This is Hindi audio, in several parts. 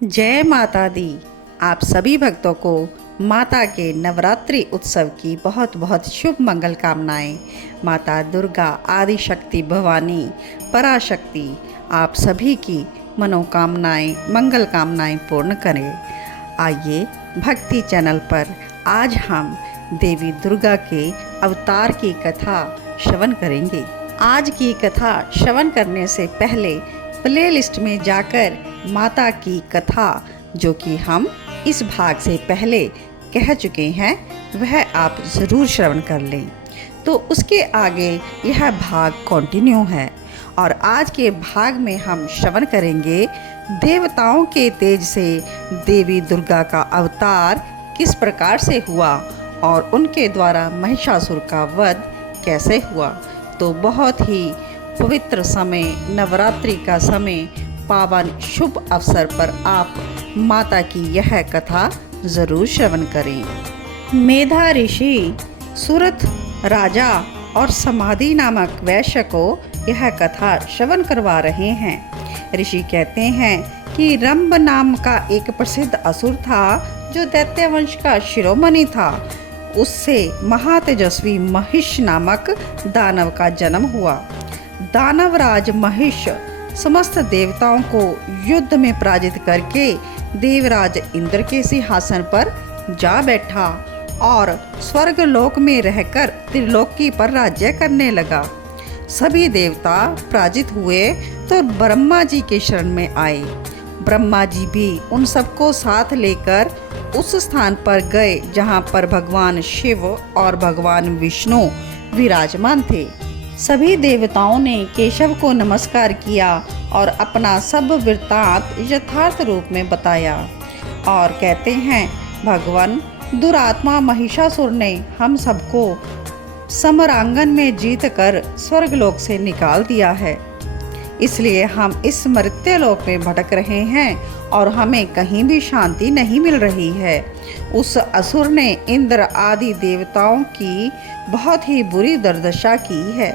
जय माता दी। आप सभी भक्तों को माता के नवरात्रि उत्सव की बहुत बहुत शुभ मंगल कामनाएं। माता दुर्गा आदि शक्ति भवानी पराशक्ति आप सभी की मनोकामनाएं मंगल कामनाएं पूर्ण करें। आइए भक्ति चैनल पर आज हम देवी दुर्गा के अवतार की कथा श्रवण करेंगे। आज की कथा श्रवण करने से पहले प्लेलिस्ट में जाकर माता की कथा जो कि हम इस भाग से पहले कह चुके हैं वह आप ज़रूर श्रवण कर लें। तो उसके आगे यह भाग कंटिन्यू है और आज के भाग में हम श्रवण करेंगे देवताओं के तेज से देवी दुर्गा का अवतार किस प्रकार से हुआ और उनके द्वारा महिषासुर का वध कैसे हुआ। तो बहुत ही पवित्र समय नवरात्रि का समय पावन शुभ अवसर पर आप माता की यह कथा जरूर श्रवण करें। मेधा ऋषि सूरत राजा और समाधि नामक वैश्य को यह कथा श्रवण करवा रहे हैं। ऋषि कहते हैं कि रंभ नाम का एक प्रसिद्ध असुर था जो दैत्य वंश का शिरोमणि था। उससे महातेजस्वी महिष नामक दानव का जन्म हुआ। दानवराज महिष समस्त देवताओं को युद्ध में पराजित करके देवराज इंद्र के सिंहासन पर जा बैठा और स्वर्ग लोक में रहकर त्रिलोकी पर राज्य करने लगा। सभी देवता पराजित हुए तो ब्रह्मा जी के शरण में आए। ब्रह्मा जी भी उन सबको साथ लेकर उस स्थान पर गए जहां पर भगवान शिव और भगवान विष्णु विराजमान थे। सभी देवताओं ने केशव को नमस्कार किया और अपना सब वृत्तांत यथार्थ रूप में बताया और कहते हैं, भगवान दुरात्मा महिषासुर ने हम सबको समरांगन में जीत कर स्वर्गलोक से निकाल दिया है, इसलिए हम इस मर्त्यलोक में भटक रहे हैं और हमें कहीं भी शांति नहीं मिल रही है। उस असुर ने इंद्र आदि देवताओं की बहुत ही बुरी दुर्दशा की है।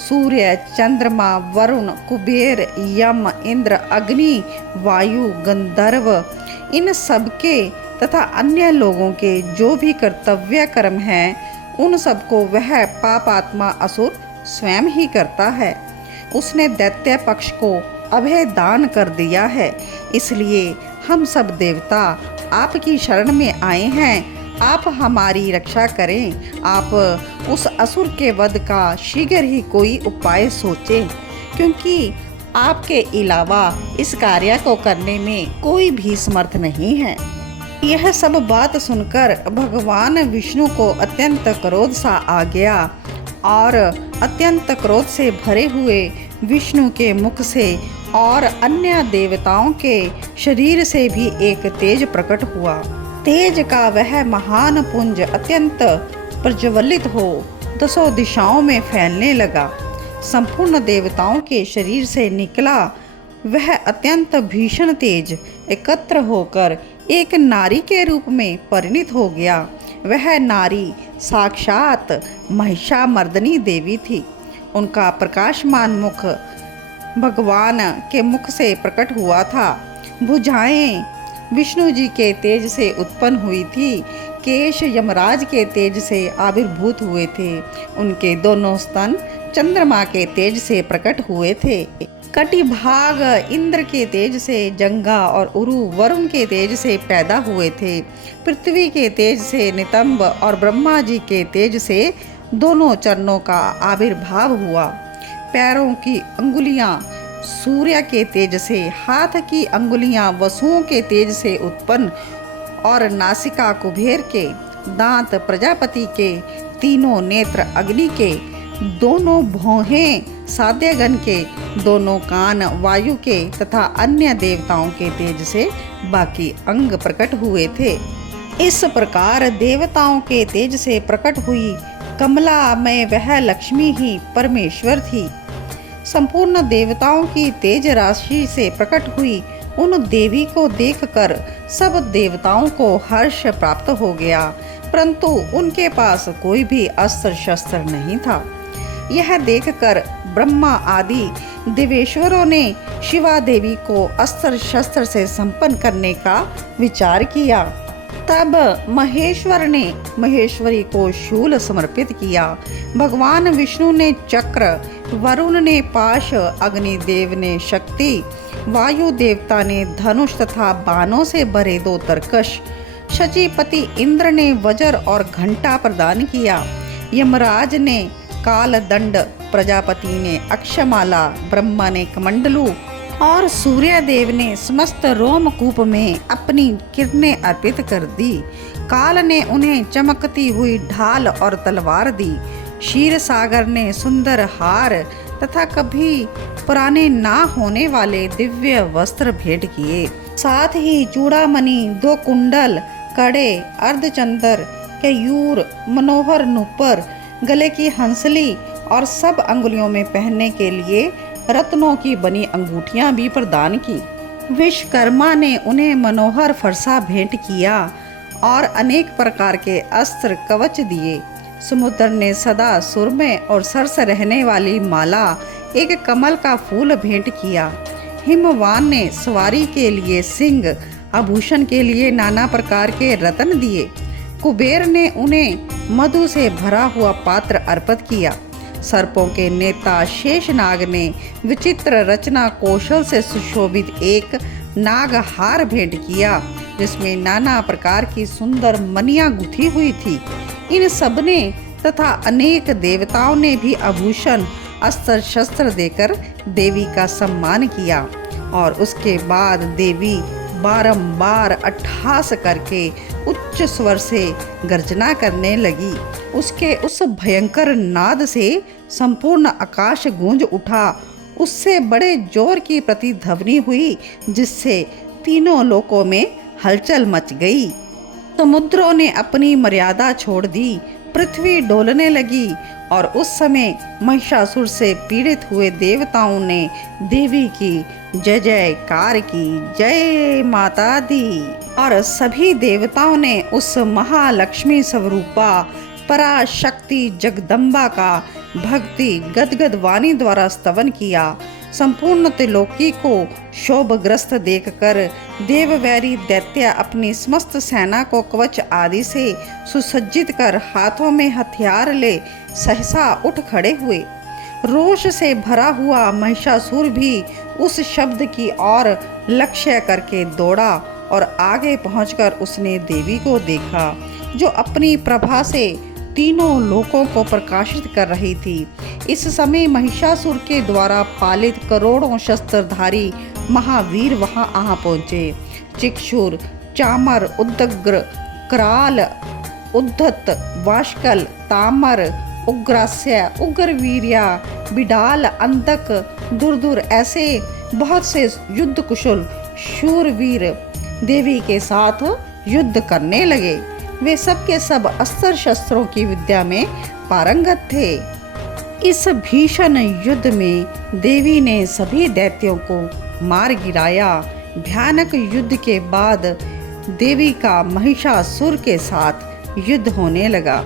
सूर्य, चंद्रमा, वरुण, कुबेर, यम, इंद्र, अग्नि, वायु, गंधर्व इन सबके तथा अन्य लोगों के जो भी कर्तव्य कर्म हैं उन सबको वह पापात्मा असुर स्वयं ही करता है। उसने दैत्य पक्ष को अभय दान कर दिया है, इसलिए हम सब देवता आपकी शरण में आए हैं। आप हमारी रक्षा करें। आप उस असुर के वध का शीघ्र ही कोई उपाय सोचें, क्योंकि आपके अलावा इस कार्य को करने में कोई भी समर्थ नहीं है। यह सब बात सुनकर भगवान विष्णु को अत्यंत क्रोध सा आ गया और अत्यंत क्रोध से भरे हुए विष्णु के मुख से और अन्य देवताओं के शरीर से भी एक तेज प्रकट हुआ। तेज का वह महान पुंज अत्यंत प्रज्वलित हो दसों दिशाओं में फैलने लगा। संपूर्ण देवताओं के शरीर से निकला वह अत्यंत भीषण तेज एकत्र होकर एक नारी के रूप में परिणित हो गया। वह नारी साक्षात महिषामर्दिनी देवी थी। उनका प्रकाशमान मुख भगवान के मुख से प्रकट हुआ था। भुजाएं विष्णु जी के तेज से उत्पन्न हुई थी। केश यमराज के तेज से आविर्भूत हुए थे। उनके दोनों स्तन चंद्रमा के तेज से प्रकट हुए थे। कटिभाग इंद्र के तेज से, जंगा और उरु वरुण के तेज से पैदा हुए थे। पृथ्वी के तेज से नितंब और ब्रह्मा जी के तेज से दोनों चरणों का आविर्भाव हुआ। पैरों की अंगुलियां सूर्य के तेज से, हाथ की अंगुलियां वसुओं के तेज से उत्पन्न और नासिका कुबेर के, दांत प्रजापति के, तीनों नेत्र अग्नि के, दोनों भौहें साध्यगण के, दोनों कान वायु के तथा अन्य देवताओं के तेज से बाकी अंग प्रकट हुए थे। इस प्रकार देवताओं के तेज से प्रकट हुई कमला में वह लक्ष्मी ही परमेश्वर थी। संपूर्ण देवताओं की तेज राशि से प्रकट हुई उन देवी को देखकर सब देवताओं को हर्ष प्राप्त हो गया, परंतु उनके पास कोई भी अस्त्र शस्त्र नहीं था। यह देखकर ब्रह्मा आदि देवेश्वरों ने शिवा देवी को अस्त्र शस्त्र से संपन्न करने का विचार किया। तब महेश्वर ने महेश्वरी को शूल समर्पित किया। भगवान विष्णु ने चक्र, वरुण ने पाश, अग्निदेव ने शक्ति, वायु देवता ने धनुष तथा बाणों से भरे 2 तरकश, शचीपति इंद्र ने वज्र और घंटा प्रदान किया। यमराज ने कालदंड, प्रजापति ने अक्षमाला, ब्रह्मा ने कमंडलू और सूर्यदेव ने समस्त रोमकूप में अपनी किरणें अर्पित कर दी। काल ने उन्हें चमकती हुई ढाल और तलवार दी। क्षीर सागर ने सुंदर हार तथा कभी पुराने ना होने वाले दिव्य वस्त्र भेंट किए। साथ ही चूड़ामणि, 2 कुंडल, कड़े, अर्धचंद्र, केयूर, मनोहर नूपुर, गले की हंसली और सब अंगुलियों में पहनने के लिए रत्नों की बनी अंगूठियां भी प्रदान की। विश्वकर्मा ने उन्हें मनोहर फरसा भेंट किया और अनेक प्रकार के अस्त्र कवच दिए। समुद्र ने सदा सुरमे और सरस रहने वाली माला, एक कमल का फूल भेंट किया। हिमवान ने सवारी के लिए सिंह, आभूषण के लिए नाना प्रकार के रत्न दिए। कुबेर ने उन्हें मधु से भरा हुआ पात्र अर्पित किया। सर्पों के नेता शेषनाग ने विचित्र रचना कौशल से सुशोभित एक नागहार भेंट किया, जिसमें नाना प्रकार की सुंदर मणियां गुथी हुई थी। इन सबने तथा अनेक देवताओं ने भी आभूषण, अस्त्र शस्त्र देकर देवी का सम्मान किया। और उसके बाद देवी बारंबार अट्टहास करके उच्च स्वर से गर्जना करने लगी। उसके उस भयंकर नाद से संपूर्ण आकाश गूंज उठा। उससे बड़े जोर की प्रतिध्वनि हुई, जिससे तीनों लोकों में हलचल मच गई। समुद्रों ने अपनी मर्यादा छोड़ दी, पृथ्वी डोलने लगी और उस समय महिषासुर से पीड़ित हुए देवताओं ने देवी की जय जयकार की। जय माता दी। और सभी देवताओं ने उस महालक्ष्मी स्वरूपा पराशक्ति जगदम्बा का भक्ति गदगद वाणी द्वारा स्तवन किया। संपूर्ण त्रिलोकी को शोभग्रस्त देखकर देववैरी दैत्य अपनी समस्त सेना को कवच आदि से सुसज्जित कर हाथों में हथियार ले सहसा उठ खड़े हुए। रोष से भरा हुआ महिषासुर भी उस शब्द की ओर लक्ष्य करके दौड़ा और आगे पहुंचकर उसने देवी को देखा, जो अपनी प्रभा से तीनों लोकों को प्रकाशित कर रही थी। इस समय महिषासुर के द्वारा पालित करोड़ों शस्त्रधारी महावीर वहां आ पहुंचे। चिक्षुर, चामर, उद्ग्र, कराल, उद्धत, वाष्कल, तामर, उग्रास्य, उग्रवीर्या, बिडाल, अंधक, दुर्दुर ऐसे बहुत से युद्ध कुशल शूरवीर देवी के साथ युद्ध करने लगे। वे सब के सब अस्त्र शस्त्रों की विद्या में पारंगत थे। इस भीषण युद्ध में देवी ने सभी दैत्यों को मार गिराया। भयानक युद्ध के बाद देवी का महिषासुर के साथ युद्ध होने लगा।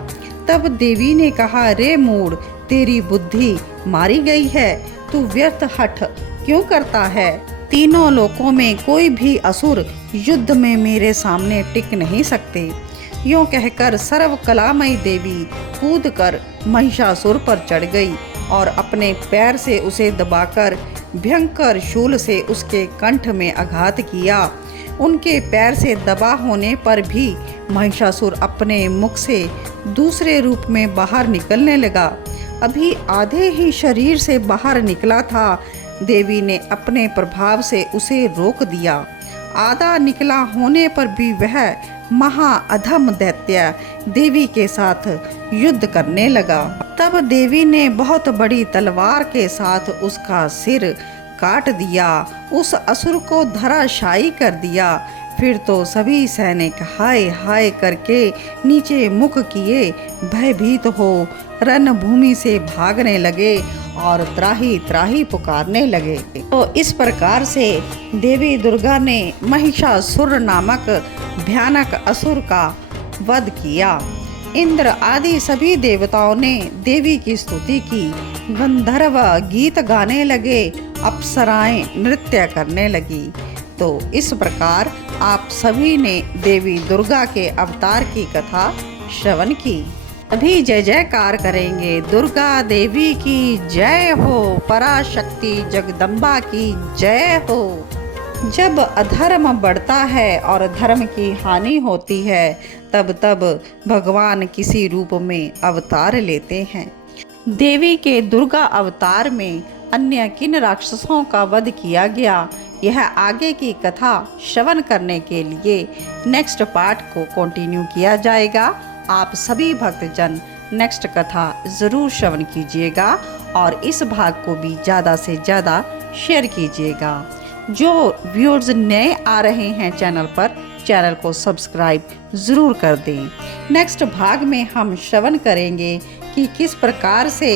तब देवी ने कहा, रे मूढ़, तेरी बुद्धि मारी गई है, तू व्यर्थ हठ क्यों करता है? तीनों लोकों में कोई भी असुर युद्ध में मेरे सामने टिक नहीं सकते। यूं कहकर सर्व कलामयी देवी कूदकर महिषासुर पर चढ़ गई और अपने पैर से उसे दबाकर भयंकर शूल से उसके कंठ में आघात किया। उनके पैर से दबा होने पर भी महिषासुर अपने मुख से दूसरे रूप में बाहर निकलने लगा। अभी आधे ही शरीर से बाहर निकला था, देवी ने अपने प्रभाव से उसे रोक दिया। आधा निकला होने पर भी वह महाअधम दैत्य देवी के साथ युद्ध करने लगा। तब देवी ने बहुत बड़ी तलवार के साथ उसका सिर काट दिया, उस असुर को धराशायी कर दिया। फिर तो सभी सैनिक हाय हाय करके नीचे मुख किए भयभीत हो रणभूमि से भागने लगे और त्राही त्राही पुकारने लगे। तो इस प्रकार से देवी दुर्गा ने महिषासुर नामक भयानक असुर का वध किया। इंद्र आदि सभी देवताओं ने देवी की स्तुति की। गंधर्व गीत गाने लगे, अप्सराएं नृत्य करने लगी। तो इस प्रकार आप सभी ने देवी दुर्गा के अवतार की कथा श्रवण की। अभी जय जयकार करेंगे, दुर्गा देवी की जय हो, पराशक्ति जगदम्बा की जय हो। जब अधर्म बढ़ता है और धर्म की हानि होती है, तब तब भगवान किसी रूप में अवतार लेते हैं। देवी के दुर्गा अवतार में अन्य किन राक्षसों का वध किया गया, यह आगे की कथा श्रवण करने के लिए नेक्स्ट पार्ट को कंटिन्यू किया जाएगा। आप सभी भक्तजन नेक्स्ट कथा ज़रूर श्रवण कीजिएगा और इस भाग को भी ज़्यादा से ज़्यादा शेयर कीजिएगा। जो व्यूअर्स नए आ रहे हैं चैनल पर, चैनल को सब्सक्राइब ज़रूर कर दें। नेक्स्ट भाग में हम श्रवण करेंगे कि किस प्रकार से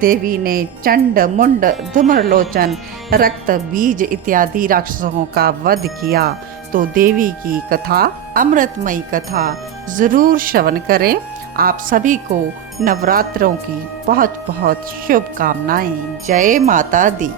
देवी ने चंड, मुंड, धूम्रलोचन, रक्त बीज इत्यादि राक्षसों का वध किया। तो देवी की कथा, अमृतमयी कथा ज़रूर श्रवण करें। आप सभी को नवरात्रों की बहुत बहुत शुभकामनाएं। जय माता दी।